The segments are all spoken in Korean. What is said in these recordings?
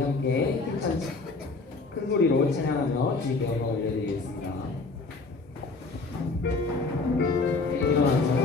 우리 함께 힘찬 큰 소리로 찬양하며 주님께 영광 올려드리겠습니다. 일어나서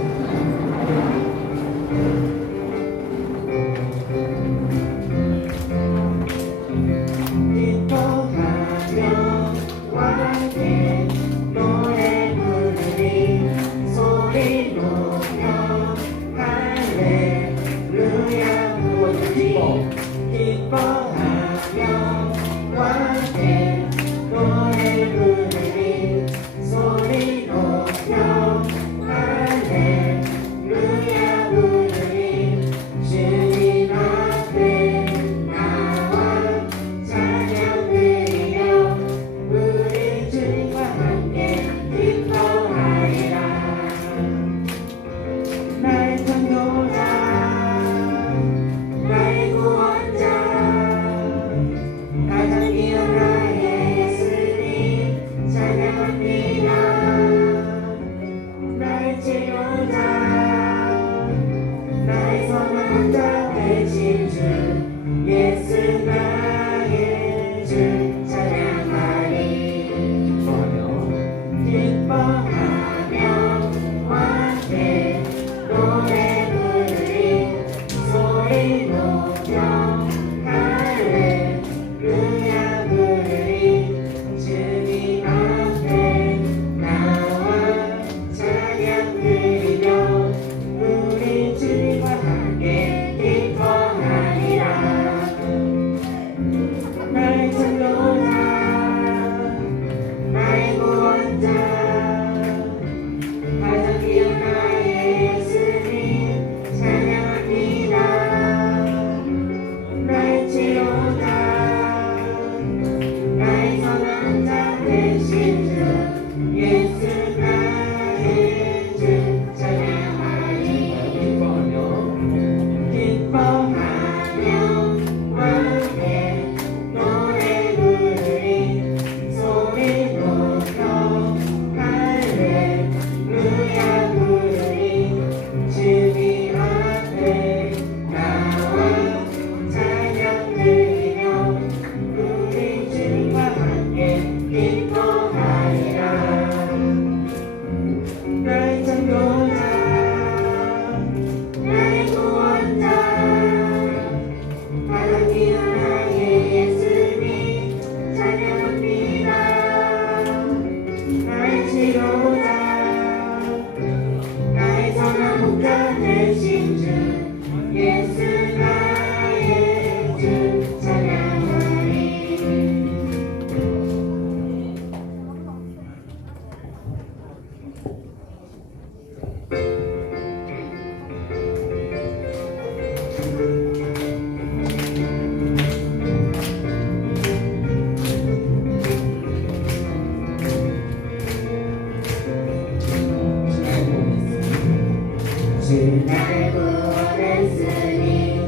날 구원했으니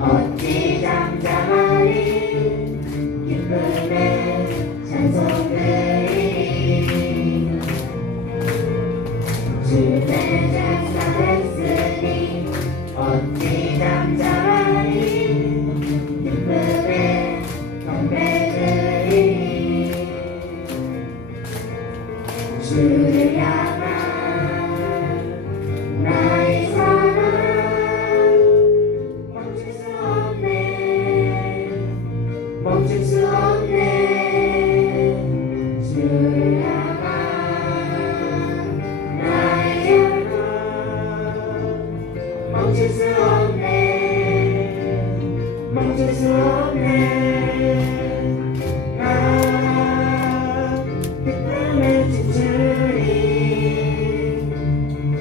어찌 잠잠하리 기쁨의 찬송 드리리 주의 작사했으니 어찌 잠잠하리 기쁨의 경배 드리리 주를 향한 나의 사랑 멈출 수 없네 멈출 수 없네 주를 향한 나의 열망 멈출 수 없네 멈출 수 없네 나 기쁨에 춤추리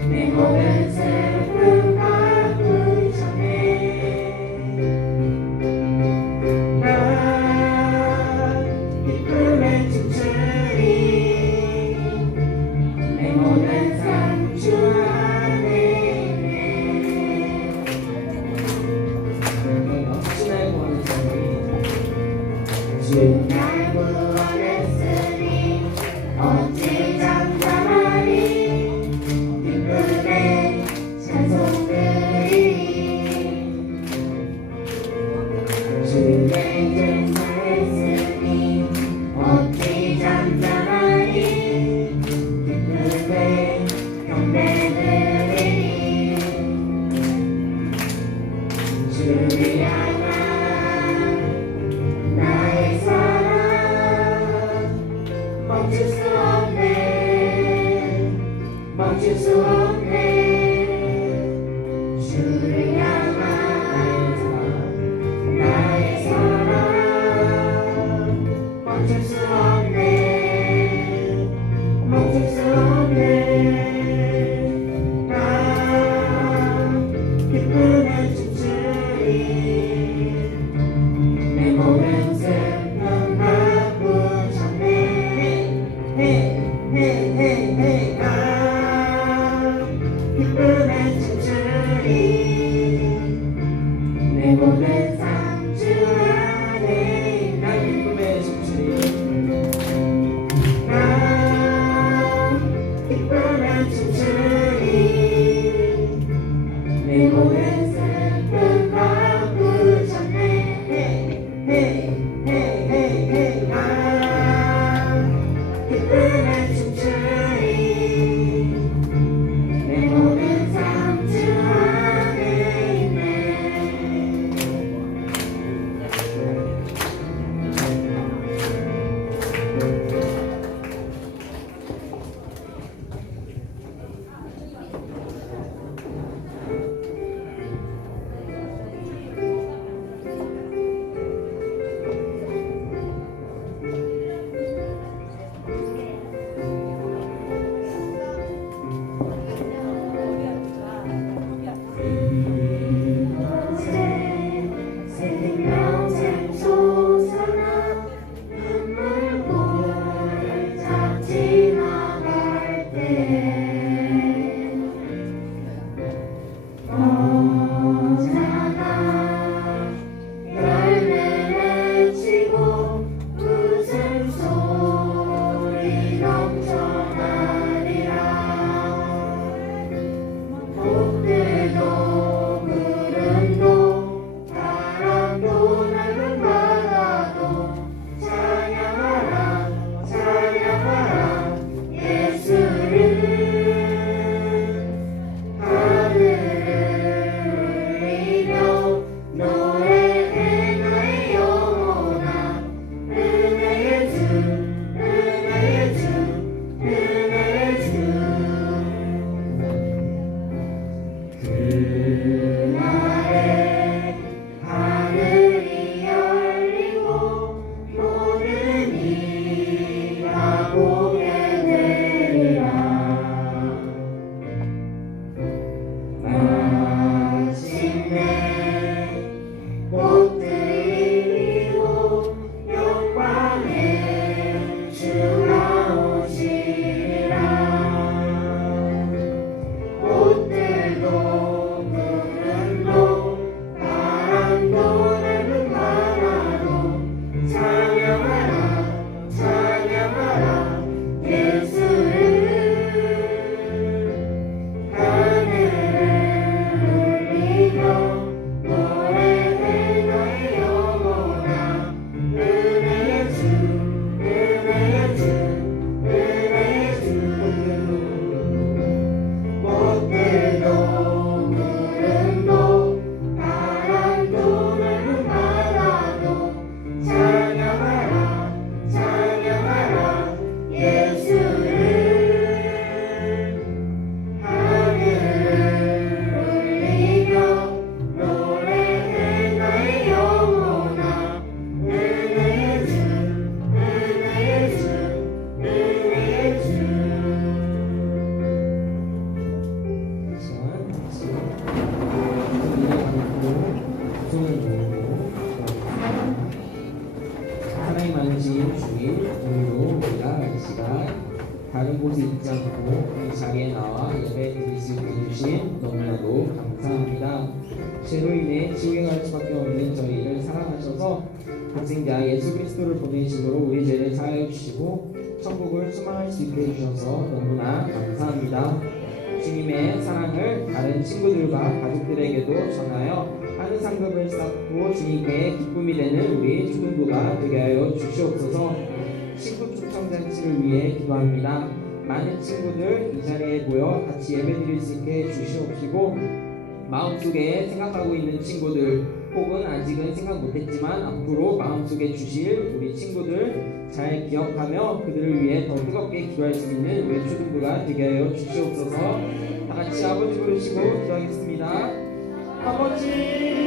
내 모든 슬픔 바꾸기 전에 나 기쁨에 춤추리 내 모든 삶 주 안에 주 날 구원했으니 어찌 잠잠하리 기쁨의 찬송들이 주의 주를 향한 나의 사랑 멈출 수 없네 멈출 수 없네 주를 향한 나의 사랑 멈출 수 없네 멈출 수 없네 나 기쁨에 춤추리 내 모든 슬픔 바꾸셨네 헤헤헤헤 나 기쁨에 춤추리 내 모든 삶 주 안에 나 기쁨에 춤추리 나 기쁨에 춤추리 내 모든 슬픔 바꾸셨네 헤헤헤헤 나 기쁨에 춤추리 내 모든 삶 주 안에 있네 생명샘 솟아나 눈물골 다 지나갈 때 언제나 열매를 치고 웃음소리 넘쳐나리라 폭들도 구름도 바람도 넓은 바다도 찬양하라 찬양하라 예수를 하늘을 울리며 노래해 나의 영혼아 은혜의 주 은혜의 주 은혜의 주 그날에 하늘이 열리고 모든 이가 보게 되리라 마침내 옷들이 입고 영광의 주가 오시리라 옷들도 구름도 바람도 넓은 바다도 찬양하라 찬양하라 예수를 하늘을 울리며 노래해 나의 영혼아 은혜의 주 은혜의 주 은혜의 주 꽃들도 구름도 바람도 넓은 바다도 찬양하라 찬양하라 예수를 하늘을 울리며 노래해 나의 영혼아 은혜의 주 은혜의 주 은혜의 주 하나님 많으신 주님 오늘도 우리가 이 시간 다른 곳에 있지 않고 이 자리에 나와 예배 드릴 수 있게 해주신 너무나도 감사합니다. 죄로 인해 지옥에 갈 수밖에 없는 저희를 사랑하셔서 독생자 예수 그리스도를 보내심으로 우리 죄를 사하여 주시고 천국을 소망할 수 있게 해주셔서 너무나 감사합니다. 주님의 사랑을 다른 친구들과 가족들에게도 전하여 하는 상급을 쌓고 주님께 기쁨이 되는 우리 주문부가 되게 하여 주시옵소서. 친구 초청잔치를 위해 기도합니다. 많은 친구들 이 자리에 모여 같이 예배드릴 수 있게 주시옵시고 마음속에 생각하고 있는 친구들 혹은 아직은 생각 못했지만 앞으로 마음속에 주실 우리 친구들 잘 기억하며 그들을 위해 더 뜨겁게 기도할 수 있는 우리 초등부가 되게 하여 주시옵소서. 다 같이 아버지 부르시고 기도하겠습니다. 아버지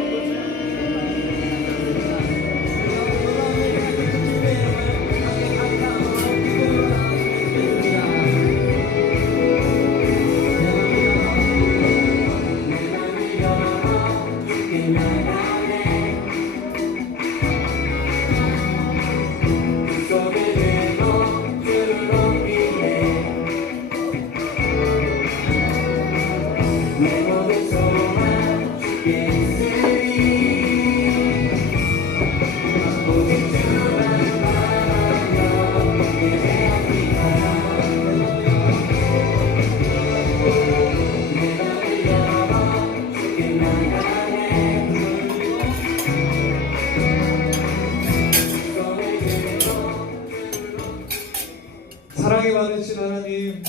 사랑이 많으신 하나님,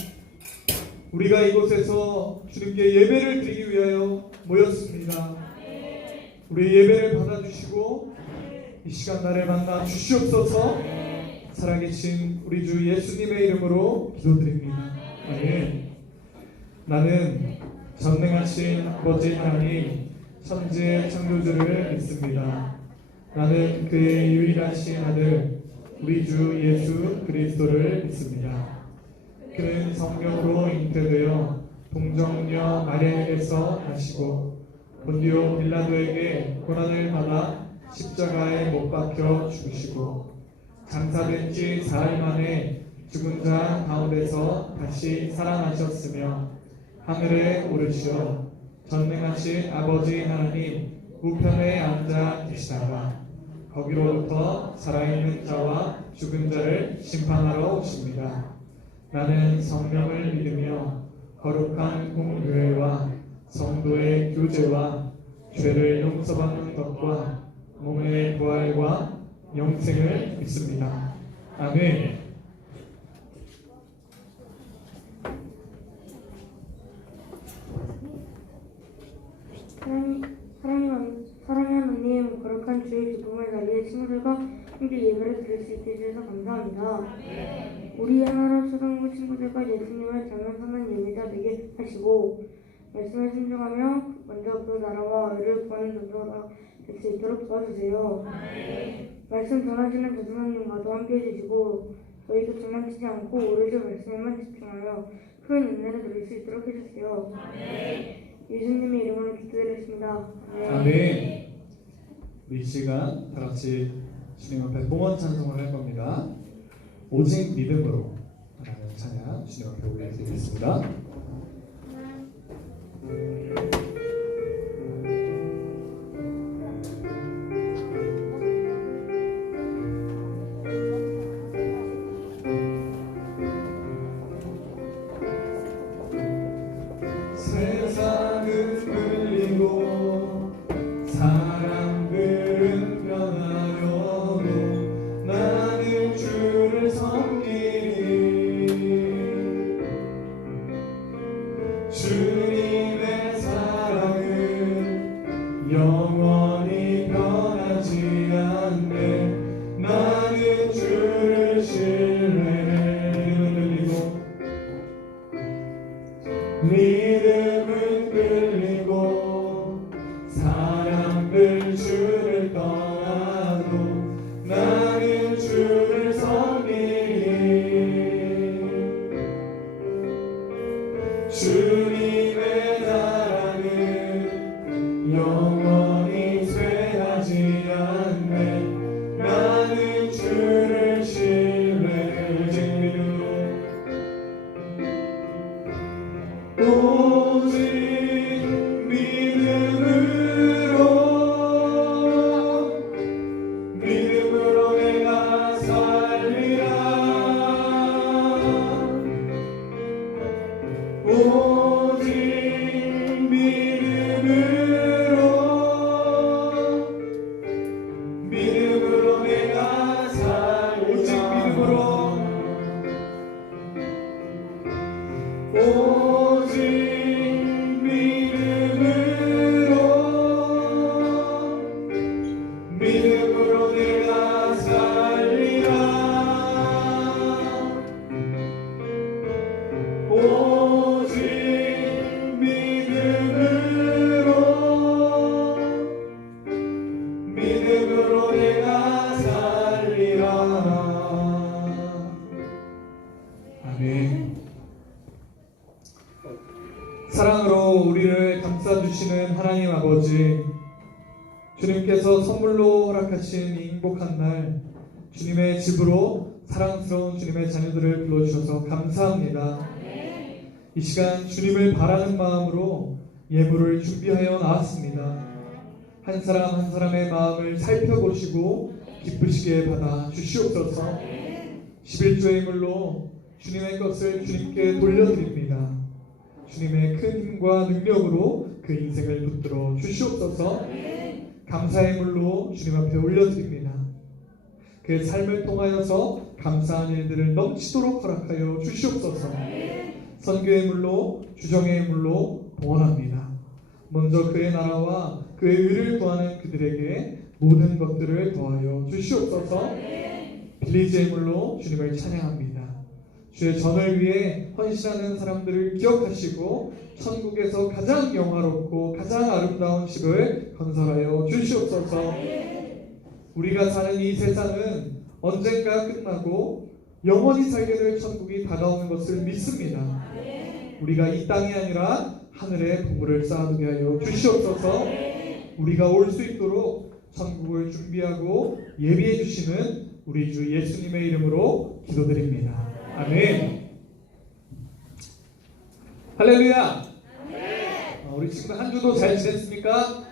우리가 이곳에서 주님께 예배를 드리기 위하여 모였습니다. 우리 예배를 받아주시고 이 시간 나를 만나 주시옵소서. 살아계신 우리 주 예수님의 이름으로 기도드립니다. 아멘. 나는 전능하신 아버지 하나님 천지의 창조주를 믿습니다. 나는 그의 유일하신 아들 우리 주 예수 그리스도를 믿습니다. 그는 성령으로 잉태되어 동정녀 마리아에게서 나시고 본디오 빌라도에게 고난을 받아 십자가에 못 박혀 죽으시고 장사된 지 사흘 만에 죽은 자 가운데서 다시 살아나셨으며 하늘에 오르시어 전능하신 아버지 하나님 우편에 앉아 계시다가 거기로부터 살아있는 자와 죽은 자를 심판하러 오십니다. 나는 성령을 믿으며 거룩한 공교회와 성도의 교제와 죄를 용서받는 것과 몸의 부활과 영생을 믿습니다. 아멘. 사랑하는 하나님, 거룩한 주의 기쁨을 달리해 친구들과 함께 예배를 드릴 수 있게 해주셔서 감사합니다. 우리 하나로 초등부 친구들과 예수님을 닮은 선한 예배자 되게 하시고 말씀을 순종하며 먼저 그 나라와 의를 구하는 전도가 될 수 있도록 도와주세요. 말씀 전하시는 교수님과도 함께 해주시고 저희도 장난치지 않고 오로지 말씀에만 집중하여 큰 은혜를 누릴 수 있도록 해주세요. 예수님의 이름으로 기도드렸습니다. 아멘. 우리 이 시간 다 같이 주님 앞에 봉헌 찬송을 할 겁니다. 오직 믿음으로 라는 찬양 주님 앞에 올려드리겠습니다. 세상은 끌리고 사람들은 변하여도 나는 주를 섬기니 주님의 사랑 믿음으로 내가 살리라. 오직 믿음으로 내가 살리라. 아멘. 사랑으로 우리를 감싸주시는 하나님 아버지, 주님께서 선물로 허락하신 이 행복한 날, 주님의 집으로 사랑스러운 주님의 자녀들을 불러주셔서 감사합니다. 이 시간 주님을 바라는 마음으로 예물을 준비하여 나왔습니다. 한 사람 한 사람의 마음을 살펴보시고 기쁘시게 받아 주시옵소서. 11조의 물로 주님의 것을 주님께 돌려드립니다. 주님의 큰 힘과 능력으로 그 인생을 붙들어 주시옵소서. 감사의 물로 주님 앞에 올려드립니다. 그 삶을 통하여서 감사한 일들을 넘치도록 허락하여 주시옵소서. 선교의 물로, 주정의 물로 동원합니다. 먼저 그의 나라와 그의 의를 구하는 그들에게 모든 것들을 더하여 주시옵소서. 빌리지의 물로 주님을 찬양합니다. 주의 전을 위해 헌신하는 사람들을 기억하시고 천국에서 가장 영화롭고 가장 아름다운 집을 건설하여 주시옵소서. 우리가 사는 이 세상은 언젠가 끝나고 영원히 살게 될 천국이 다가오는 것을 믿습니다. 우리가 이 땅이 아니라 하늘에 보물을 쌓아두게 하여 주시옵소서. 우리가 올 수 있도록 천국을 준비하고 예비해 주시는 우리 주 예수님의 이름으로 기도드립니다. 아멘. 할렐루야. 우리 친구들 한 주도 잘 지냈습니까?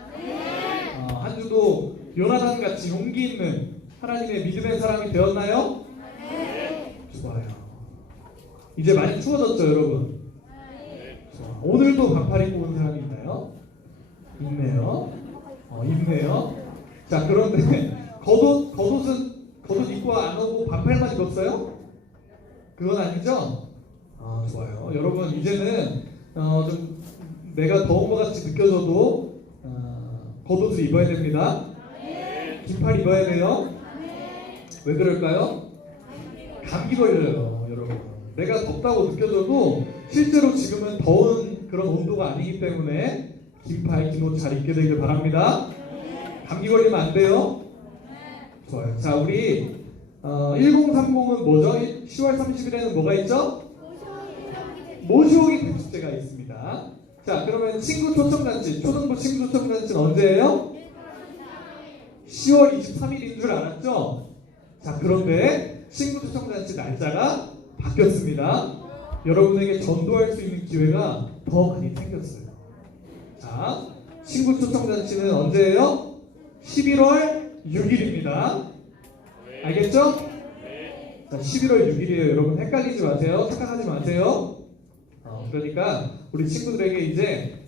한 주도 요나단 같이 용기 있는 하나님의 믿음의 사람이 되었나요? 좋아요. 이제 많이 추워졌죠, 여러분? 오늘도 반팔 입고 온 사람이 있나요? 있네요. 있네요. 자, 그런데 겉옷 입고 안 오고 반팔만 입었어요? 그건 아니죠? 좋아요. 여러분, 이제는 좀 내가 더운 것 같이 느껴져도 겉옷을 입어야 됩니다. 긴팔 입어야 돼요. 왜 그럴까요? 감기 걸려요, 여러분. 내가 덥다고 느껴져도 실제로 지금은 더운 그런 온도가 아니기 때문에 긴팔, 긴옷 잘 입게 되길 바랍니다. 감기 걸리면 안 돼요. 좋아요. 자, 우리 1030은 뭐죠? 10월 30일에는 뭐가 있죠? 모시오기 대축제가 있습니다. 자, 그러면 친구 초청잔치, 초등부 친구 초청잔치는 언제예요? 10월 23일인 줄 알았죠? 자, 그런데 친구 초청잔치 날짜가 바뀌었습니다. 여러분에게 전도할 수 있는 기회가 더 많이 생겼어요. 자, 친구 초청잔치는 언제예요? 11월 6일입니다. 알겠죠? 자, 11월 6일이에요. 여러분 헷갈리지 마세요. 착각하지 마세요. 그러니까 우리 친구들에게 이제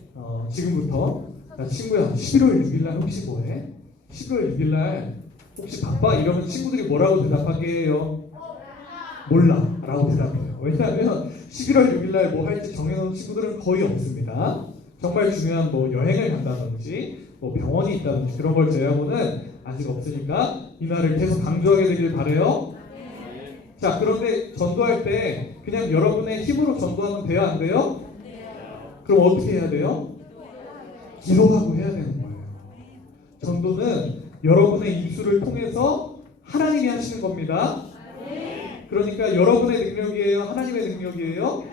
지금부터 야, 친구야, 11월 6일날 혹시 뭐해? 11월 6일날 혹시 바빠? 이러면 친구들이 뭐라고 대답하게 해요? 몰라 라고 대답해요. 왜냐하면 11월 6일날 뭐 할지 정해놓은 친구들은 거의 없습니다. 정말 중요한 뭐 여행을 간다든지 뭐 병원이 있다든지 그런 걸 제외하고는 아직 없으니까 이날을 계속 강조하게 되길 바라요. 자, 그런데 전도할 때 그냥 여러분의 힘으로 전도하면 돼요? 안 돼요? 그럼 어떻게 해야 돼요? 기도하고 해야 되는 거예요. 전도는 여러분의 입술을 통해서 하나님이 하시는 겁니다. 그러니까 여러분의 능력이에요? 하나님의 능력이에요?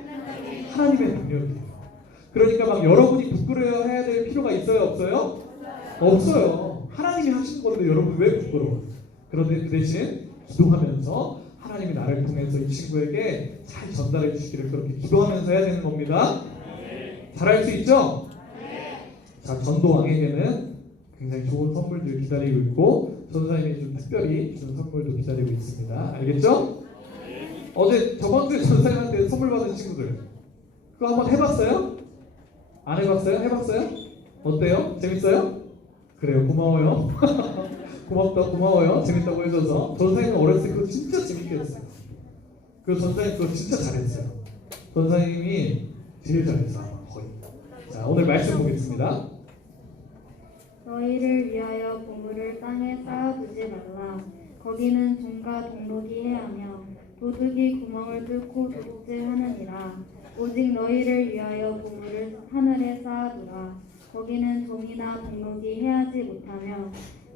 하나님의 능력이에요. 그러니까 막 여러분이 부끄러워해야 될 필요가 있어요? 없어요? 없어요. 하나님이 하시는 건데 여러분 왜 부끄러워요? 그런데 그 대신 기도하면서 하나님이 나를 통해서 이 친구에게 잘 전달해 주시기를 그렇게 기도하면서 해야 되는 겁니다. 잘할 수 있죠? 자, 전도왕에게는 굉장히 좋은 선물들 기다리고 있고 전사님이 좀 특별히 주는 선물도 기다리고 있습니다. 알겠죠? 저번 주에 전사님한테 선물 받은 친구들 그거 한번 해봤어요? 안 해봤어요? 해봤어요? 어때요? 재밌어요? 그래요. 고마워요. 고마워요. 재밌다고 해줘서. 전사님은 어렸을 때 그거 진짜 재밌게 했어요. 그 전사님 그거 진짜 잘했어요. 전사님이 제일 잘했어요. 거의. 자, 오늘 말씀 보겠습니다. 너희를 위하여 보물을 것을 땅에 쌓아두지 말라. 거기는 종과 동록이 해하며 도둑이 구멍을 뚫고 도둑질하느니라. 오직 너희를 위하여 보물을 하늘에 쌓아두라. 거기는 종이나 동록이 해하지 못하며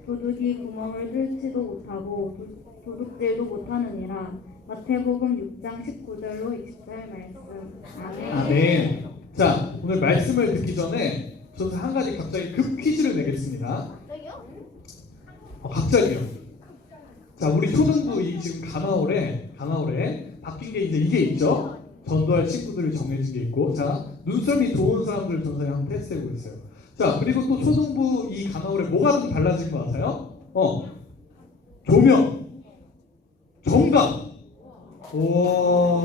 도둑이 구멍을 뚫지도 못하고 도둑질도 못하느니라. 마태복음 6장 19절로 20절 말씀. 아멘. 아멘. 자, 오늘 말씀을 듣기 전에 저는 한 가지 갑자기 급 퀴즈를 내겠습니다. 갑자기요. 자, 우리 초등부 이 지금 가나올에 바뀐 게 이제 이게 있죠. 전도할 친구들이 정해진 게 있고, 자, 눈썰미 좋은 사람들 전사에 한번 테스트해보고 있어요. 자, 그리고 또 초등부 이 가나올에 뭐가 좀 달라진 것 같아요? 조명, 정감. 오.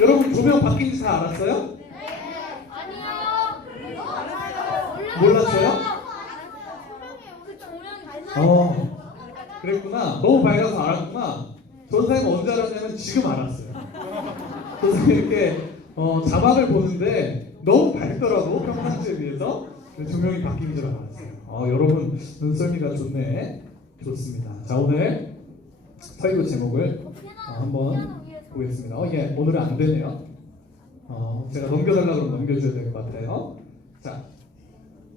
여러분 조명 바뀐지 다 알았어요? 몰랐어요? 그랬구나. 너무 밝아서 알았구나. 전사님 언제 알았냐면 지금 알았어요. 전사님 이렇게 자막을 보는데 너무 밝더라고 평상시에 비해서. 조명이 바뀐 줄 알았어요. 여러분 눈썰미가 좋네. 좋습니다. 자, 오늘 설교 제목을 한번 보겠습니다. 예, 오늘은 안 되네요. 제가 넘겨달라고 하면 넘겨줘야 될 것 같아요. 자,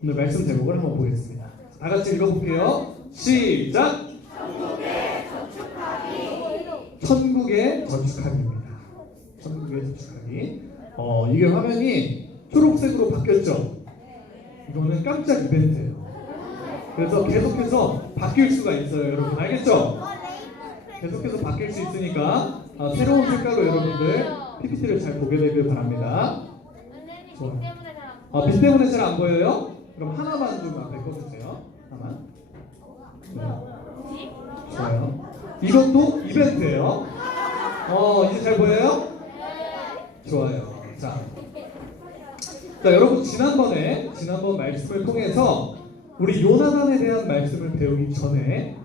오늘 말씀 제목을 한번 보겠습니다. 다 같이 읽어볼게요. 시작! 천국의 저축함입니다. 천국의 저축함이. 이게 화면이 초록색으로 바뀌었죠? 이거는 깜짝 이벤트예요. 그래서 계속해서 바뀔 수가 있어요. 여러분 알겠죠? 계속해서 바뀔 수 있으니까 새로운 색깔로 여러분들 PPT를 잘 보게 되길 바랍니다. 빛 때문에 잘 안 보여요? 그럼 하나만 좀 앞에 꺼주세요. 하나만. 네. 좋아요. 이것도 이벤트예요. 이제 잘 보여요? 좋아요. 자, 여러분 지난번 말씀을 통해서 우리 요나단에 대한 말씀을 배우기 전에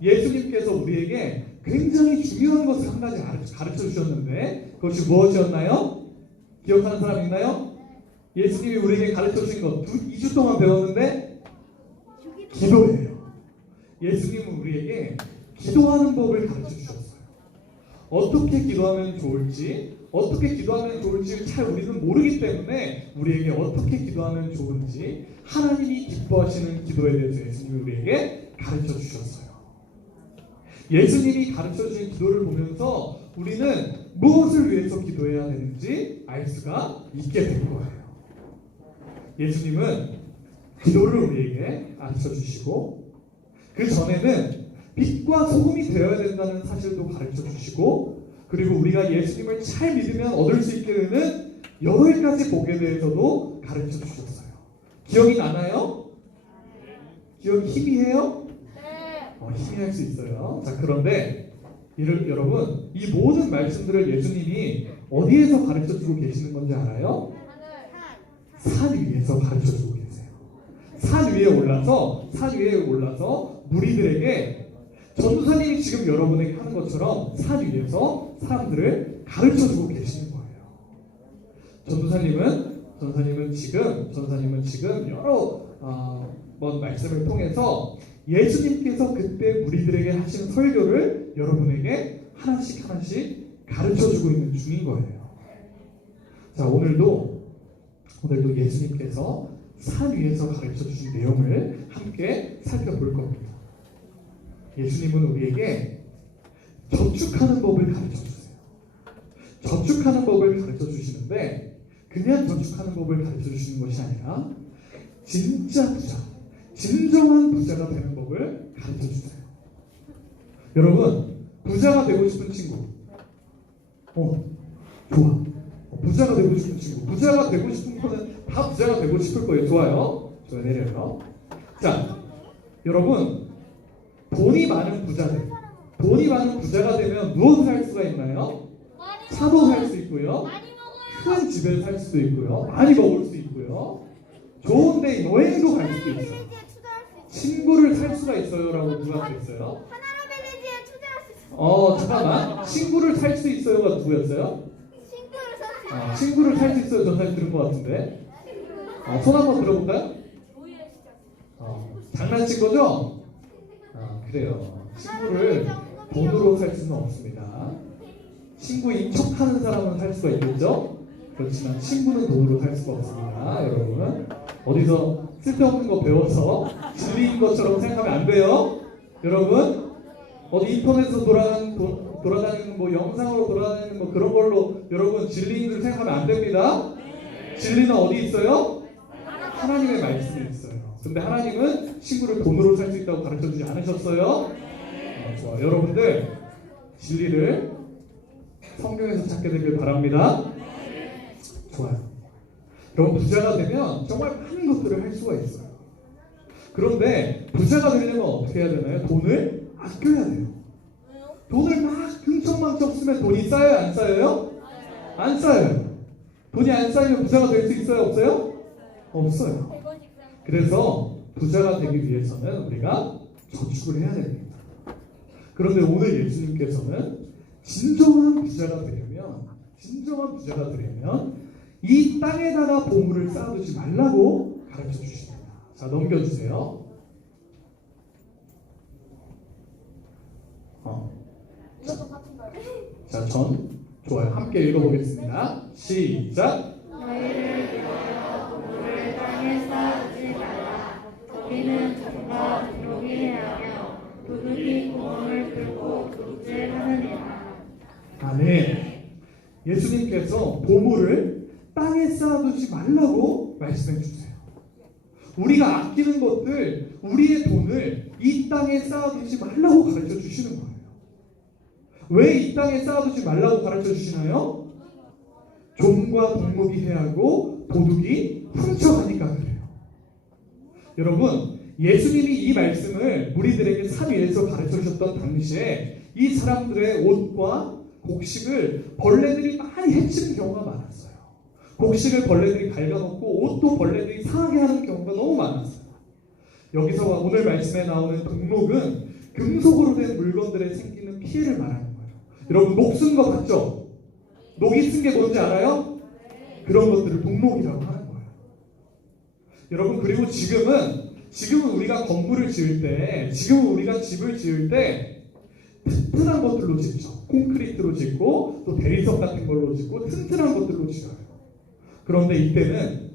예수님께서 우리에게 굉장히 중요한 것을 한 가지 가르쳐 주셨는데 그것이 무엇이었나요? 기억하는 사람 있나요? 예수님이 우리에게 가르쳐 주신 것 2주 동안 배웠는데 기도예요. 예수님은 우리에게 기도하는 법을 가르쳐 주셨어요. 어떻게 기도하면 좋을지 잘 우리는 모르기 때문에 우리에게 어떻게 기도하면 좋은지 하나님이 기뻐하시는 기도에 대해서 예수님이 우리에게 가르쳐 주셨어요. 예수님이 가르쳐 주신 기도를 보면서 우리는 무엇을 위해서 기도해야 되는지 알 수가 있게 된 거예요. 예수님은 기도를 우리에게 가르쳐 주시고 그 전에는 빛과 소금이 되어야 된다는 사실도 가르쳐 주시고 그리고 우리가 예수님을 잘 믿으면 얻을 수 있게 되는 8가지 복에 대해서도 가르쳐 주셨어요. 기억이 나나요? 기억이 희미해요? 희미할 수 있어요. 자, 그런데 여러분 이 모든 말씀들을 예수님이 어디에서 가르쳐 주고 계시는 건지 알아요? 산 위에서 가르쳐 주고 계세요. 산 위에 올라서 무리들에게 전도사님이 지금 여러분에게 하는 것처럼 산 위에서 사람들을 가르쳐 주고 계시는 거예요. 전도사님은 지금 여러 말씀을 통해서 예수님께서 그때 무리들에게 하신 설교를 여러분에게 하나씩 가르쳐 주고 있는 중인 거예요. 자, 오늘도 예수님께서 산 위에서 가르쳐 주신 내용을 함께 살펴볼 겁니다. 예수님은 우리에게 저축하는 법을 가르쳐 주세요. 저축하는 법을 가르쳐 주시는데 그냥 저축하는 법을 가르쳐 주시는 것이 아니라 진짜 부자, 진정한 부자가 되는 법을 가르쳐 주세요. 여러분, 부자가 되고 싶은 친구, 좋아. 부자가 되고 싶은 친구, 부자가 되고 싶은 거는 다 부자가 되고 싶을 거예요. 좋아요. 내려요. 자, 여러분, 돈이 많은 부자가 되면 무엇을 할 수가 있나요? 차도 살 수 있고요, 큰 집에 살 수도 있고요, 많이 먹을 수 있고요, 좋은데 여행도 갈 수도 있어요. 친구를 살 수가 있어요라고 누가 그랬어요? 잠깐만. 친구를 살 수 있어요가 누구였어요? 친구를 살 수 있어요. 전 사실 들은 것 같은데. 손 한번 들어볼까요? 장난친 거죠? 그래요. 친구를 돈으로 살 수는 없습니다. 친구인 척하는 사람은 살 수가 있겠죠? 그렇지만 친구는 돈으로 살 수가 없습니다. 여러분 어디서 쓸데없는 거 배워서 진리인 것처럼 생각하면 안 돼요. 여러분 어디 인터넷에서 돌아다니는 뭐 영상으로 돌아다니는 뭐 그런 걸로 여러분 진리인 줄 생각하면 안 됩니다. 진리는 어디 있어요? 하나님의 말씀에 있어요. 근데 하나님은 친구를 돈으로 살 수 있다고 가르쳐주지 않으셨어요? 좋아. 여러분들 진리를 성경에서 찾게 되길 바랍니다. 좋아요. 여러분 부자가 되면 정말 많은 것들을 할 수가 있어요. 그런데 부자가 되려면 어떻게 해야 되나요? 돈을 아껴야 돼요. 돈을 막 흥청망청 쓰면 돈이 쌓여요? 안 쌓여요? 안 쌓여요. 돈이 안 쌓이면 부자가 될 수 있어요? 없어요? 없어요. 그래서 부자가 되기 위해서는 우리가 저축을 해야 됩니다. 그런데 오늘 예수님께서는 진정한 부자가 되려면 이 땅에다가 보물을 쌓아두지 말라고 가르쳐 주십니다. 자, 넘겨주세요. 자, 좋아요. 함께 읽어보겠습니다. 시작. 너희를 위하여 보물을 땅에 쌓아두지 말라. 거기는 종과 등록이 해하며 도둑이 구멍을 뚫고 도둑질하느니라. 아멘. 예수님께서 보물을 땅에 쌓아두지 말라고 말씀해 주세요. 우리가 아끼는 것들, 우리의 돈을 이 땅에 쌓아두지 말라고 가르쳐 주시는 거예요. 왜 이 땅에 쌓아두지 말라고 가르쳐 주시나요? 종과 동목이 해하고 도둑이 훔쳐가니까 그래요. 여러분, 예수님이 이 말씀을 무리들에게 산 위에서 가르쳐 주셨던 당시에 이 사람들의 옷과 곡식을 벌레들이 많이 해치는 경우가 많았어요. 곡식을 벌레들이 갉아먹고 옷도 벌레들이 상하게 하는 경우가 너무 많았어요. 여기서 오늘 말씀에 나오는 동록은 금속으로 된 물건들에 생기는 피해를 말하는 거예요. 여러분 녹 쓴 거 봤죠? 녹이 쓴 게 뭔지 알아요? 그런 것들을 동록이라고 하는 거예요. 여러분 그리고 지금은 우리가 건물을 지을 때, 지금은 우리가 집을 지을 때 튼튼한 것들로 짓죠. 콘크리트로 짓고 또 대리석 같은 걸로 짓고 튼튼한 것들로 지어요. 그런데 이때는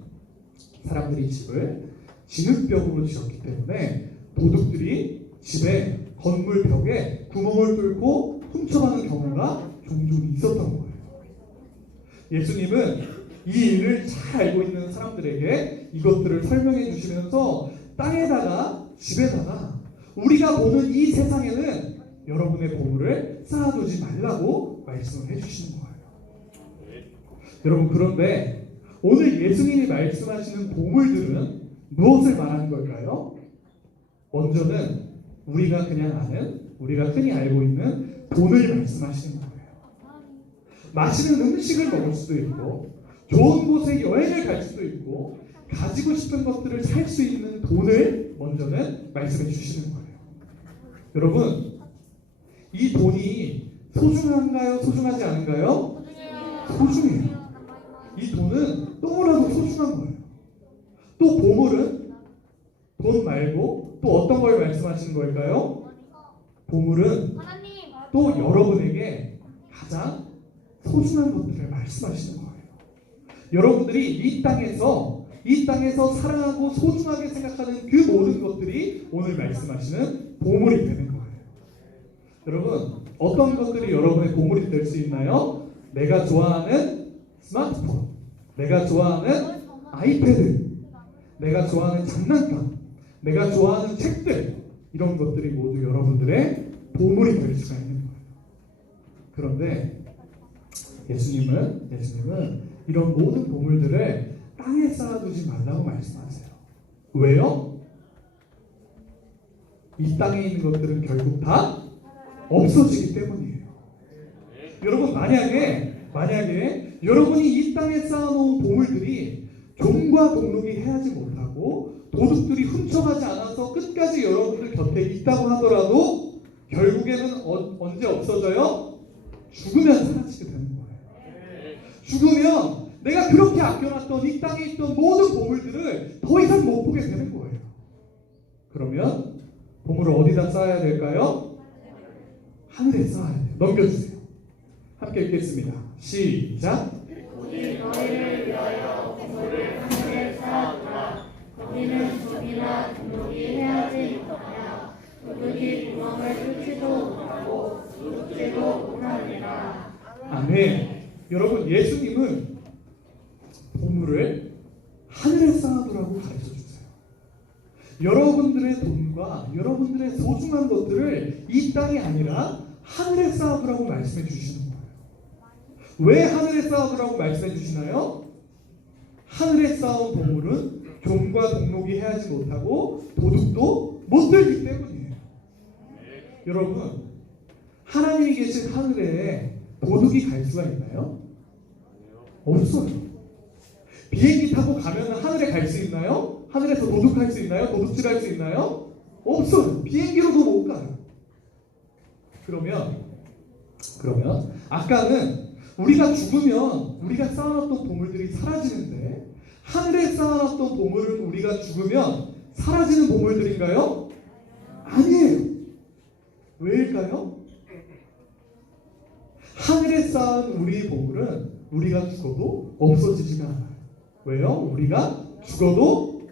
사람들이 집을 진흙벽으로 지었기 때문에 도둑들이 집에 건물 벽에 구멍을 뚫고 훔쳐가는 경우가 종종 있었던 거예요. 예수님은 이 일을 잘 알고 있는 사람들에게 이것들을 설명해 주시면서 땅에다가 집에다가 우리가 보는 이 세상에는 여러분의 보물을 쌓아두지 말라고 말씀을 해주시는 거예요. 여러분 그런데 오늘 예수님이 말씀하시는 보물들은 무엇을 말하는 걸까요? 먼저는 우리가 그냥 아는, 우리가 흔히 알고 있는 돈을 말씀하시는 거예요. 맛있는 음식을 먹을 수도 있고 좋은 곳에 여행을 갈 수도 있고 가지고 싶은 것들을 살 수 있는 돈을 먼저는 말씀해 주시는 거예요. 여러분 이 돈이 소중한가요? 소중하지 않은가요? 소중해요. 이 돈은 너무나도 소중한 거예요. 또 보물은 돈 말고 또 어떤 걸 말씀하시는 걸까요? 보물은 또 여러분에게 가장 소중한 것들을 말씀하시는 거예요. 여러분들이 이 땅에서 사랑하고 소중하게 생각하는 그 모든 것들이 오늘 말씀하시는 보물이 되는 거예요. 여러분 어떤 것들이 여러분의 보물이 될 수 있나요? 내가 좋아하는 스마트폰, 내가 좋아하는 아이패드, 내가 좋아하는 장난감, 내가 좋아하는 책들, 이런 것들이 모두 여러분들의 보물이 될 수가 있는 거예요. 그런데 예수님은 이런 모든 보물들을 땅에 쌓아두지 말라고 말씀하세요. 왜요? 이 땅에 있는 것들은 결국 다 없어지기 때문이에요. 여러분 만약에 여러분이 이 땅에 쌓아놓은 보물들이 종과 동록이 해하지 못하고 도둑들이 훔쳐가지 않아서 끝까지 여러분들 곁에 있다고 하더라도 결국에는 언제 없어져요? 죽으면 사라지게 되는 거예요. 죽으면 내가 그렇게 아껴놨던 이 땅에 있던 모든 보물들을 더 이상 못 보게 되는 거예요. 그러면 보물을 어디다 쌓아야 될까요? 하늘에 쌓아야 돼요. 넘겨주세요. 함께 읽겠습니다. 시작. 오직 너희를 위하여 보물을 하늘에 쌓아두라. 거기는 적이나 동록이 해하지 못하며 도둑이 구멍을 뚫지도 못하고 도둑질도 못하느니라. 아멘. 여러분, 예수님은 보물을 하늘에 쌓아두라고 가르쳐주세요. 여러분들의 돈과 여러분들의 소중한 것들을 이 땅이 아니라 하늘에 쌓아두라고 말씀해 주시는 거예요. 왜 하늘에 쌓아두라고 말씀해 주시나요? 하늘에 쌓은 보물은 종과 동록이 해하지 못하고 도둑도 못 들기 때문이에요. 여러분, 하나님이 계신 하늘에 도둑이 갈 수가 있나요? 없어요. 비행기 타고 가면 하늘에 갈 수 있나요? 하늘에서 도둑할 수 있나요? 도둑질할 수 있나요? 없어요. 비행기로도 못 가요. 그러면 아까는 우리가 죽으면 우리가 쌓아놨던 보물들이 사라지는데 하늘에 쌓아놨던 보물은 우리가 죽으면 사라지는 보물들인가요? 아니에요. 왜일까요? 하늘에 쌓은 우리의 보물은 우리가 죽어도 없어지지가 않아요. 왜요? 우리가 죽어도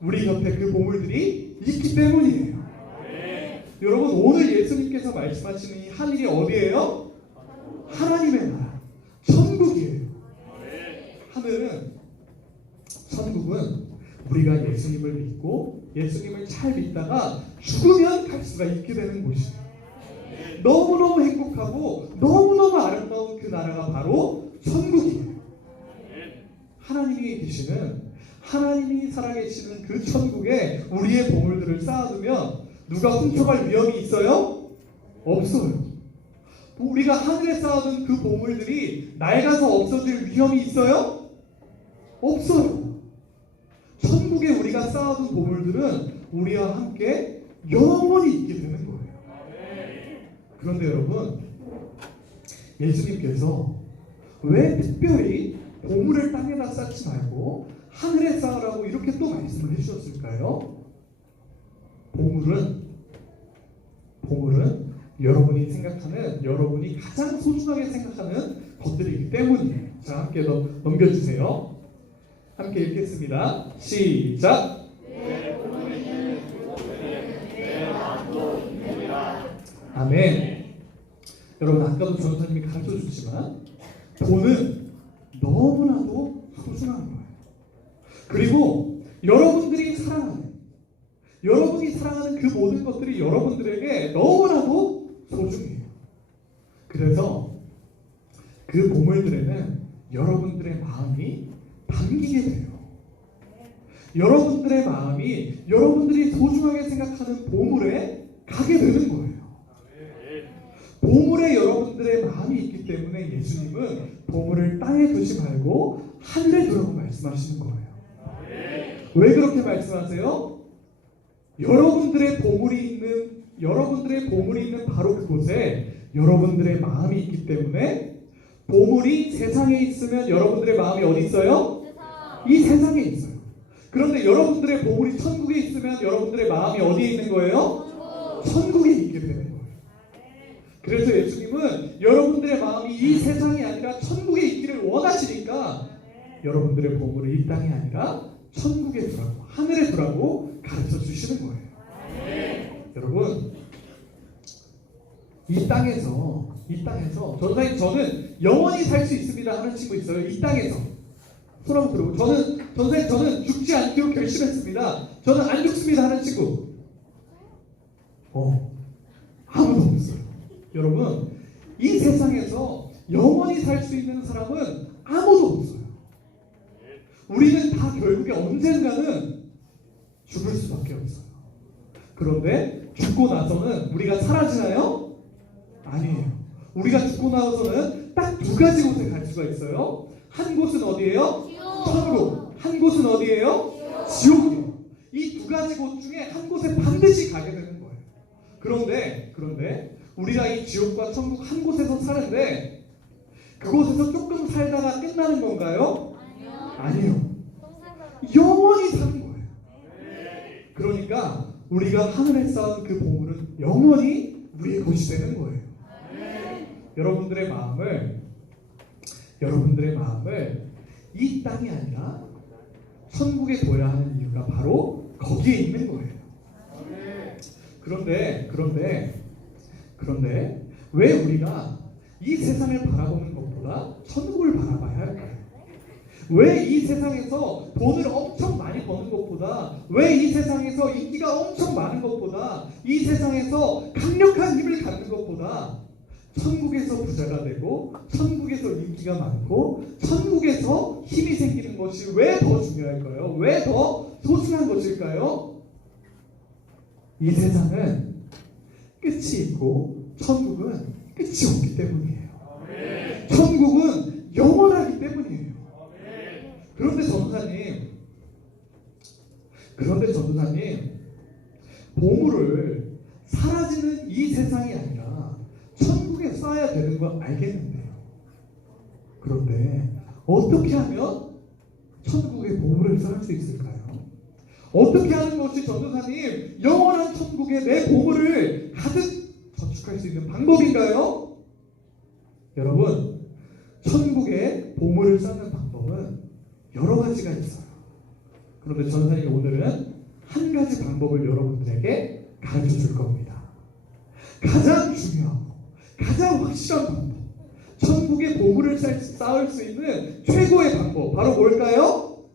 우리 곁에 그 보물들이 있기 때문이에요. 여러분, 오늘 예수님께서 말씀하시는 이 하늘이 어디예요? 하나님의 나라, 천국이에요. 천국은 우리가 예수님을 믿고 예수님을 잘 믿다가 죽으면 갈 수가 있게 되는 곳이에요. 너무너무 행복하고 너무너무 아름다운 그 나라가 바로 천국이에요. 하나님이 계시는, 하나님이 살아계시는 그 천국에 우리의 보물들을 쌓아두면 누가 훔쳐갈 위험이 있어요? 없어요. 우리가 하늘에 쌓아둔 그 보물들이 낡아서 없어질 위험이 있어요? 없어요. 천국에 우리가 쌓아둔 보물들은 우리와 함께 영원히 있게 되는 거예요. 그런데 여러분, 예수님께서 왜 특별히 보물을 땅에다 쌓지 말고 하늘에 쌓으라고 이렇게 또 말씀을 해주셨을까요? 보물은 여러분이 생각하는, 여러분이 가장 소중하게 생각하는 것들이기 때문이에요. 자, 함께 넘겨주세요. 함께 읽겠습니다. 시작. 아멘. 여러분, 아까도 전사님이 가르쳐 주시지만 돈은 너무나도 소중한 거예요. 그리고 여러분이 사랑하는 그 모든 것들이 여러분들에게 너무나도 소중해요. 그래서 그 보물들에는 여러분들의 마음이 담기게 돼요. 여러분들의 마음이 여러분들이 소중하게 생각하는 보물에 가게 되는 거예요. 보물에 여러분들의 마음이 있기 때문에 예수님은 보물을 땅에 두지 말고 하늘에 두라고 말씀하시는 거예요. 왜 그렇게 말씀하세요? 여러분들의 보물이 있는 바로 그곳에 여러분들의 마음이 있기 때문에, 보물이 세상에 있으면 여러분들의 마음이 어디 있어요? 이 세상에 있어요. 그런데 여러분들의 보물이 천국에 있으면 여러분들의 마음이 어디에 있는 거예요? 천국에 있게 되는 거예요. 그래서 예수님은 여러분들의 마음이 이 세상이 아니라 천국에 있기를 원하시니까 여러분들의 보물을 이 땅이 아니라 천국에 두라고, 하늘에 두라고 가르쳐 주시는 거예요. 여러분, 이 땅에서 전사님, 저는 영원히 살 수 있습니다 하는 친구 있어요? 이 땅에서 손 한번 들고, 저는 죽지 않기로 결심했습니다, 저는 안 죽습니다 하는 친구 아무도 없어요. 여러분, 이 세상에서 영원히 살 수 있는 사람은 아무도 없어요. 우리는 다 결국에 언젠가는 죽을 수밖에 없어요. 그런데 죽고 나서는 우리가 사라지나요? 아니에요. 우리가 죽고 나서는 딱 두 가지 곳에 갈 수가 있어요. 한 곳은 어디예요? 천국. 한 곳은 어디예요? 지옥이에요. 이 두 가지 곳 중에 한 곳에 반드시 가게 되는 거예요. 그런데 우리가 이 지옥과 천국 한 곳에서 사는데 그곳에서 조금 살다가 끝나는 건가요? 아니요. 영원히 사는 거예요. 그러니까 우리가 하늘에 쌓은 그 보물은 영원히 우리의 것이 되는 거예요. 여러분들의 마음을 이 땅이 아니라 천국에 둬야 하는 이유가 바로 거기에 있는 거예요. 그런데 왜 우리가 이 세상을 바라보는 것보다 천국을 바라봐야 할까요? 왜 이 세상에서 돈을 엄청 많이 버는 것보다, 왜 이 세상에서 인기가 엄청 많은 것보다, 이 세상에서 강력한 힘을 갖는 것보다 천국에서 부자가 되고 천국에서 인기가 많고 천국에서 힘이 생기는 것이 왜 더 중요할까요? 왜 더 소중한 것일까요? 이 세상은 끝이 있고 천국은 끝이 없기 때문이에요. 천국은 영원하기 때문이에요. 그런데 전도사님, 보물을 사라지는 이 세상이 아니라 천국에 쌓아야 되는 거 알겠는데요. 그런데 어떻게 하면 천국에 보물을 쌓을 수 있을까요? 어떻게 하는 것이 전도사님 영원한 천국에 내 보물을 가득 저축할 수 있는 방법인가요? 여러분, 천국에 보물을 쌓는 방법은 여러 가지가 있어요. 그런데 전도사님이 오늘은 한 가지 방법을 여러분들에게 가르쳐 줄 겁니다. 가장 중요하고 가장 확실한 방법, 천국에 보물을 쌓을 수 있는 최고의 방법, 바로 뭘까요?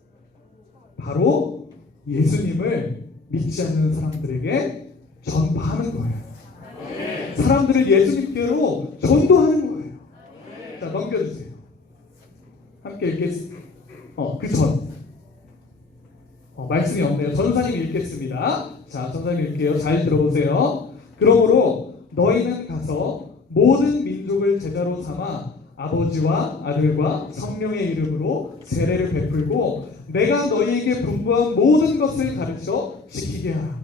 바로 예수님을 믿지 않는 사람들에게 전파하는 거예요. 사람들을 예수님께로 전도하는 거예요. 자, 넘겨주세요. 함께 읽겠습니다. 말씀이 없네요. 전사님 읽겠습니다. 자, 전사님 읽게요. 잘 들어보세요. 그러므로 너희는 가서 모든 민족을 제자로 삼아 아버지와 아들과 성령의 이름으로 세례를 베풀고 내가 너희에게 분부한 모든 것을 가르쳐 지키게 하라.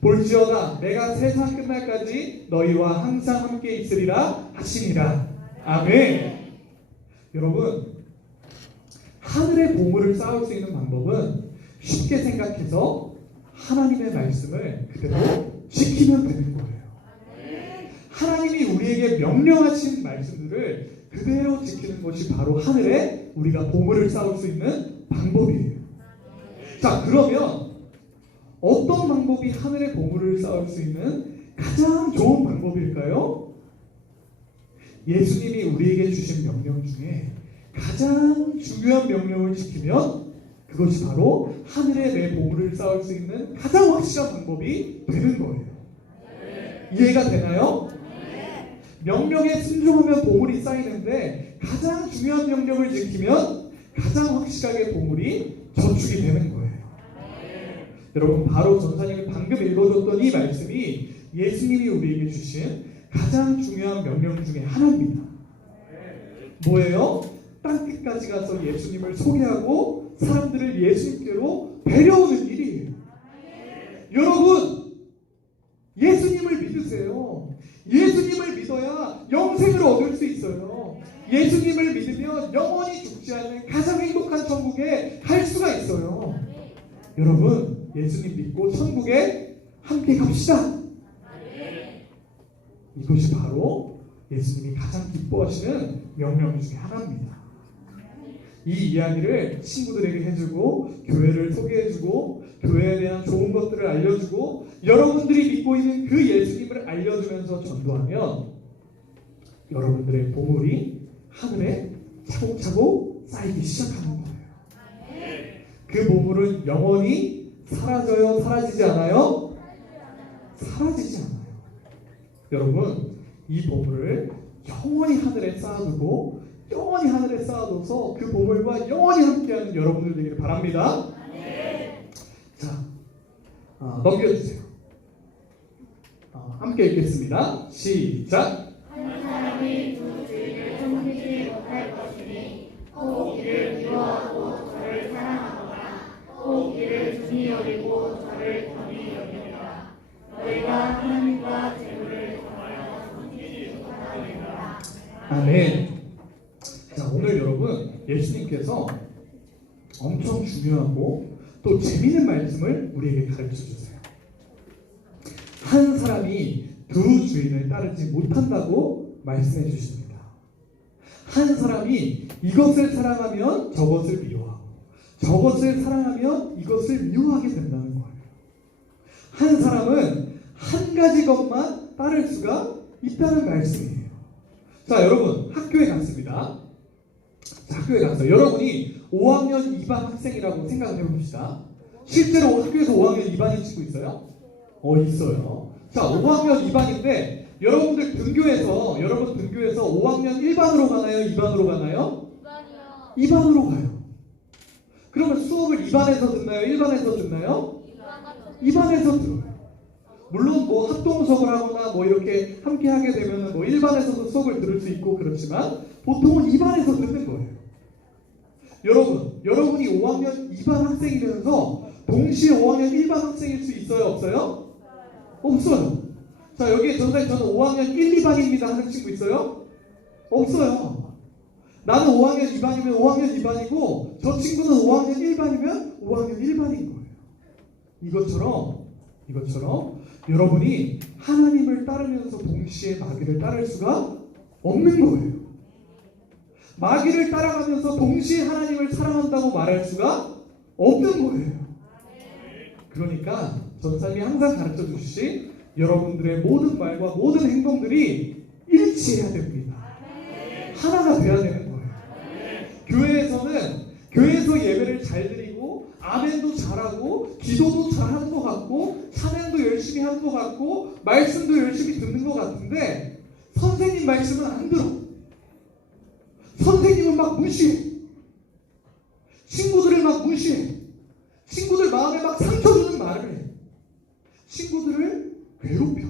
볼지어다 내가 세상 끝날까지 너희와 항상 함께 있으리라 하시니라. 아멘. 여러분, 하늘의 보물을 쌓을 수 있는 방법은 쉽게 생각해서 하나님의 말씀을 그대로 지키면 되는 거예요. 하나님이 우리에게 명령하신 말씀들을 그대로 지키는 것이 바로 하늘에 우리가 보물을 쌓을 수 있는 방법이에요. 자, 그러면 어떤 방법이 하늘의 보물을 쌓을 수 있는 가장 좋은 방법일까요? 예수님이 우리에게 주신 명령 중에 가장 중요한 명령을 지키면 그것이 바로 하늘에 내 보물을 쌓을 수 있는 가장 확실한 방법이 되는 거예요. 이해가 되나요? 명령에 순종하면 보물이 쌓이는데 가장 중요한 명령을 지키면 가장 확실하게 보물이 저축이 되는 거예요. 여러분, 바로 전사님이 방금 읽어줬던 이 말씀이 예수님이 우리에게 주신 가장 중요한 명령 중에 하나입니다. 뭐예요? 땅끝까지 가서 예수님을 소개하고 사람들을 예수님께로 데려오는 일이에요. 여러분, 예수님을 믿으세요. 예수님을 믿어야 영생을 얻을 수 있어요. 예수님을 믿으면 영원히 죽지 않는 가장 행복한 천국에 갈 수가 있어요. 여러분, 예수님 믿고 천국에 함께 갑시다. 이것이 바로 예수님이 가장 기뻐하시는 명령 중에 하나입니다. 이 이야기를 친구들에게 해주고 교회를 소개해주고 교회에 대한 좋은 것들을 알려주고 여러분들이 믿고 있는 그 예수님을 알려주면서 전도하면 여러분들의 보물이 하늘에 차곡차곡 쌓이기 시작하는 거예요. 그 보물은 영원히 사라져요? 사라지지 않아요? 사라지지 않아요. 여러분, 이 보물을 영원히 하늘에 쌓아두고 영원히 하늘에 쌓아둬서 그 보물과 영원히 함께하는 여러분들 되기를 바랍니다. 자, 넘겨주세요. 함께 읽겠습니다. 시작. 한 사람이 두 주인을 섬기지 못할 것이니 혹 이를 미워하고 저를 사랑하거나 혹 이를 중히 여기고 저를 경히 여기리라. 너희가 하나님과 재물을 정하여 섬기지 못하리라. 아멘. 자, 오늘 여러분, 예수님께서 엄청 중요하고 또 재미있는 말씀을 우리에게 가르쳐 주세요. 한 사람이 두 주인을 따르지 못한다고 말씀해 주십니다. 한 사람이 이것을 사랑하면 저것을 미워하고 저것을 사랑하면 이것을 미워하게 된다는 거예요. 한 사람은 한 가지 것만 따를 수가 있다는 말씀이에요. 자, 여러분 학교에 갔습니다. 자, 학교에 갔어요. 여러분이 5학년 2반 학생이라고 생각을 해봅시다. 실제로 학교에서 5학년 2반인 친구 있어요? 있어요. 자, 5학년 2반인데 여러분 등교에서 5학년 1반으로 가나요? 2반으로 가나요? 2반으로 가요. 그러면 수업을 2반에서 듣나요? 1반에서 듣나요? 2반에서 들어요. 물론 뭐 합동 수업을 하거나 뭐 이렇게 함께 하게 되면 뭐 1반에서도 수업을 들을 수 있고 그렇지만 보통은 2반에서 듣는 거예요. 여러분이 5학년 2반 학생이면서 동시에 5학년 1반 학생일 수 있어요? 없어요? 없어요. 자, 여기에 저는 5학년 1, 2반입니다 하는 친구 있어요? 없어요. 나는 5학년 2반이면 5학년 2반이고 저 친구는 5학년 1반이면 5학년 1반인 거예요. 이것처럼 여러분이 하나님을 따르면서 동시에 마귀를 따를 수가 없는 거예요. 마귀를 따라가면서 동시에 하나님을 사랑한다고 말할 수가 없는 거예요. 그러니까 전사님이 항상 가르쳐 주시지 여러분들의 모든 말과 모든 행동들이 일치해야 됩니다. 하나가 돼야 되는 거예요. 교회에서 예배를 잘 드리고 아멘도 잘하고 기도도 잘하는 것 같고 찬양도 열심히 하는 것 같고 말씀도 열심히 듣는 것 같은데 선생님 말씀은 안 들어. 선생님은 막 무시해. 친구들을 막 무시해. 친구들 마음에 막 상처 주는 말을 해. 친구들을 괴롭혀.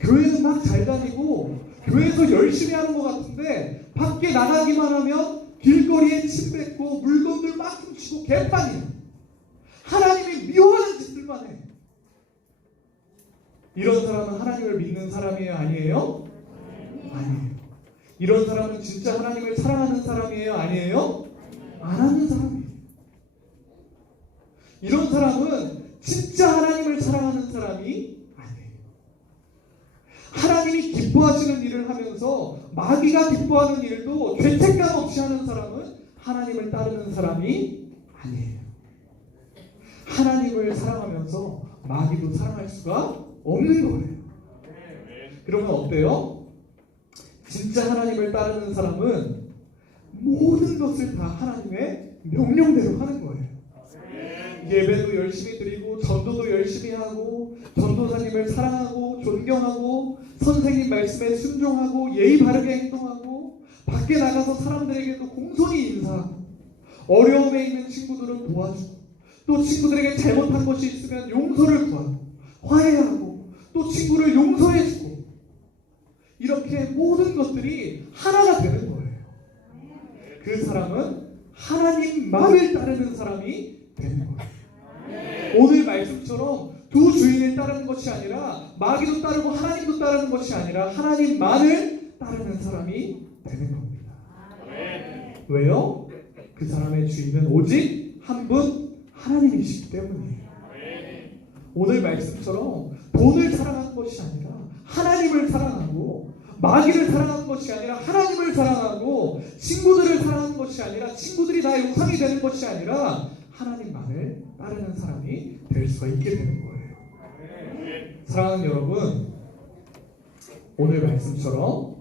교회는 막 잘 다니고 교회에서 열심히 하는 것 같은데 밖에 나가기만 하면 길거리에 침 뱉고 물건들 막 훔치고 개판이야. 하나님이 미워하는 짓들만 해. 이런 사람은 하나님을 믿는 사람이에요? 아니에요? 아니에요. 이런 사람은 진짜 하나님을 사랑하는 사람이에요? 아니에요? 안 하는 사람이에요. 이런 사람은 진짜 하나님을 사랑하는 사람이 아니에요. 하나님이 기뻐하시는 일을 하면서 마귀가 기뻐하는 일도 죄책감 없이 하는 사람은 하나님을 따르는 사람이 아니에요. 하나님을 사랑하면서 마귀도 사랑할 수가 없는 거예요. 그러면 어때요? 진짜 하나님을 따르는 사람은 모든 것을 다 하나님의 명령대로 하는 거예요. 예배도 열심히 드리고 전도도 열심히 하고 전도사님을 사랑하고 존경하고 선생님 말씀에 순종하고 예의 바르게 행동하고 밖에 나가서 사람들에게도 공손히 인사하고 어려움에 있는 친구들은 도와주고 또 친구들에게 잘못한 것이 있으면 용서를 구하고 화해하고 또 친구를 용서해주고 이렇게 모든 것들이 하나가 되는 거예요. 그 사람은 하나님만을 따르는 사람이 되는 거예요. 오늘 말씀처럼 두 주인을 따르는 것이 아니라 마귀도 따르고 하나님도 따르는 것이 아니라 하나님만을 따르는 사람이 되는 겁니다. 왜요? 그 사람의 주인은 오직 한 분 하나님이시기 때문이에요. 오늘 말씀처럼 돈을 사랑하는 것이 아니라 하나님을 사랑하고 마귀를 사랑하는 것이 아니라 하나님을 사랑하고 친구들을 사랑하는 것이 아니라 친구들이 나의 우상이 되는 것이 아니라 하나님만을 따르는 사람이 될 수가 있게 되는 거예요. 사랑하는 여러분, 오늘 말씀처럼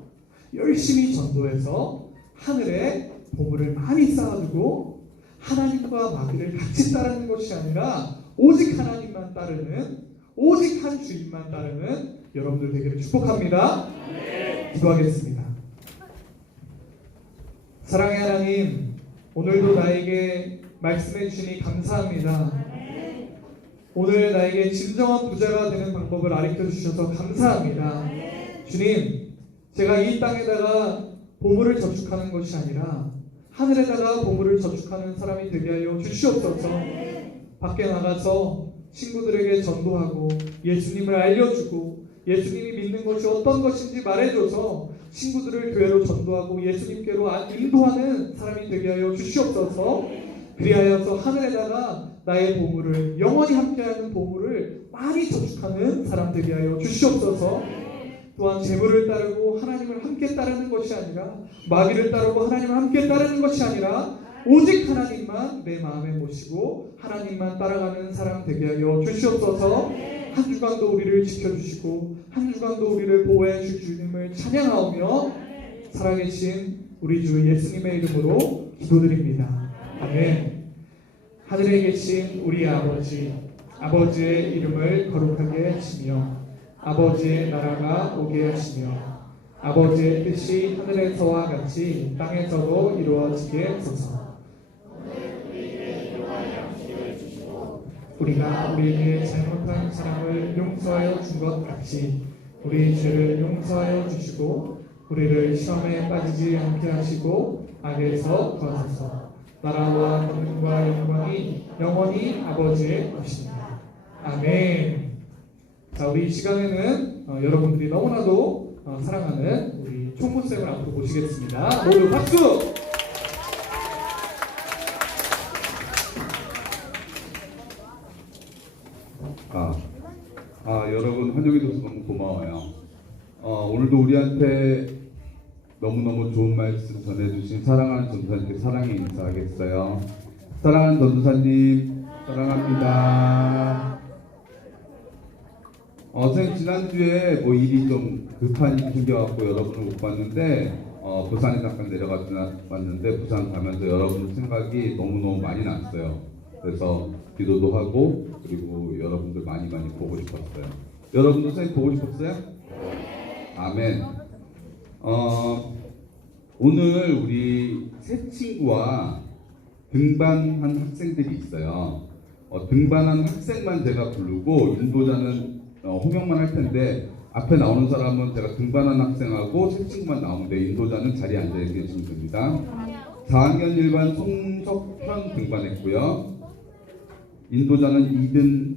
열심히 전도해서 하늘에 보물을 많이 쌓아두고 하나님과 마귀를 같이 따르는 것이 아니라 오직 하나님만 따르는 오직 한 주인만 따르는 여러분들 되기를 축복합니다. 기도하겠습니다. 사랑의 하나님, 오늘도 나에게 말씀해 주시니 감사합니다. 오늘 나에게 진정한 부자가 되는 방법을 가르쳐 주셔서 감사합니다. 주님, 제가 이 땅에다가 보물을 저축하는 것이 아니라 하늘에다가 보물을 저축하는 사람이 되게 하여 주시옵소서. 밖에 나가서 친구들에게 전도하고 예수님을 알려주고 예수님이 믿는 것이 어떤 것인지 말해줘서 친구들을 교회로 전도하고 예수님께로 인도하는 사람이 되게 하여 주시옵소서. 그리하여서 하늘에다가 나의 보물을 영원히 함께하는 보물을 많이 저축하는 사람 되게 하여 주시옵소서. 또한 재물을 따르고 하나님을 함께 따르는 것이 아니라 마귀를 따르고 하나님을 함께 따르는 것이 아니라 오직 하나님만 내 마음에 모시고 하나님만 따라가는 사람 되게 하여 주시옵소서. 한 주간도 우리를 지켜주시고 한 주간도 우리를 보호해 주실 주님을 찬양하오며 살아계신 우리 주 예수님의 이름으로 기도드립니다. 아멘. 하늘에 계신 우리 아버지, 아버지의 이름을 거룩하게 하시며 아버지의 나라가 오게 하시며 아버지의 뜻이 하늘에서와 같이 땅에서도 이루어지게 하소서. 우리가 우리에게 잘못한 사람을 용서하여 준 것 같이 우리 죄를 용서하여 주시고 우리를 시험에 빠지지 않게 하시고 악에서 구하소서. 나라와 권능과 영광이 영원히 아버지의 것입니다. 아멘. 자, 우리 이 시간에는 여러분들이 너무나도 사랑하는 우리 총무쌤을 앞으로 모시겠습니다. 모두 박수! 여러분 환영해줘서 너무 고마워요. 오늘도 우리한테 너무너무 좋은 말씀 전해주신 사랑하는 전도사님께 사랑의 인사하겠어요. 사랑하는 전도사님 사랑합니다. 선생님 지난주에 뭐 일이 좀 급한 일이 생겨갖고 여러분을 못 봤는데 부산에 잠깐 내려갔는데 부산 가면서 여러분 생각이 너무너무 많이 났어요. 그래서 기도도 하고 그리고 여러분들 많이 보고 싶었어요. 여러분도 선생님 보고 싶었어요? 아멘. 오늘 우리 새 친구와 등반한 학생들이 있어요. 등반한 학생만 제가 부르고 인도자는 호명만 할 텐데 앞에 나오는 사람은 제가 등반한 학생하고 새 친구만 나오는데 인도자는 자리에 앉아 계시면 됩니다. 4학년 1반 송석현 등반했고요. 인도자는 2등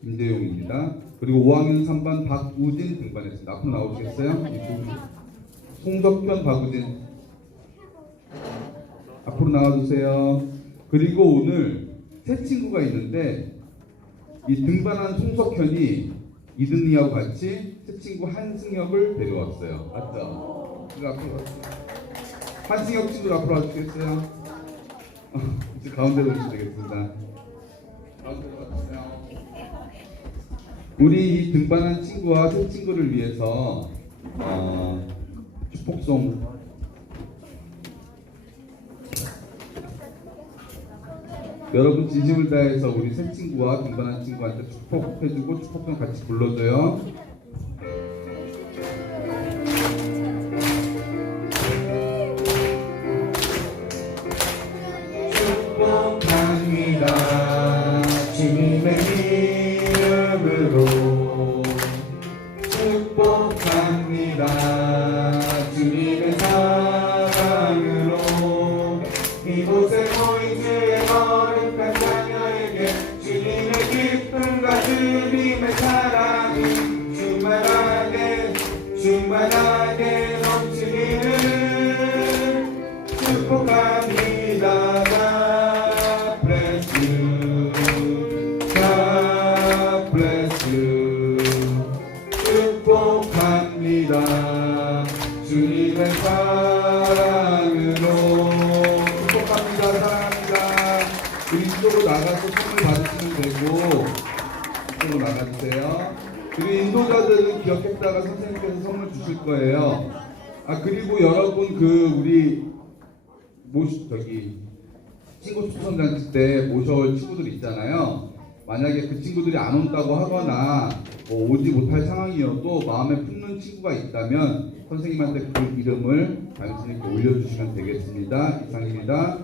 김재용입니다. 그리고 5학년 3반 박우진 등반했습니다. 앞으로 나오시겠어요? 송석현, 박우진 앞으로 나와주세요. 그리고 오늘 새 친구가 있는데 이 등반한 송석현이 이든이하고 같이 새 친구 한승혁을 데려왔어요. 맞죠? 앞으로 한승혁 친구 앞으로 와주시겠어요? 이제 가운데로 오시면 되겠습니다. 우리 이 등반한 친구와 새 친구를 위해서 축복송 여러분 진심을 다해서 우리 새 친구와 등반한 친구한테 축복해주고 축복송 같이 불러줘요. 축복합니다. 주님의 이름으로 축복합니다. 주님의 사랑으로 이곳에 모인 주의 거룩한 자녀에게 주님의 기쁨과 주님의 사랑이 충만하게 넘치기를 축복합니다. 축복합니다. 주님의 사랑으로 축복합니다. 사랑합니다. 우리 이쪽으로 나가서 선물 받으시면 되고 이쪽으로 나가주세요. 그리고 인도자들은 기억했다가 선생님께서 선물 주실 거예요. 그리고 여러분 우리 친구 추천잔치 때 모셔올 친구들 있잖아요. 만약에 그 친구들이 안 온다고 하거나 오지 못할 상황이어도 마음에 품는 친구가 있다면 선생님한테 그 이름을 단순히 올려주시면 되겠습니다. 이상입니다.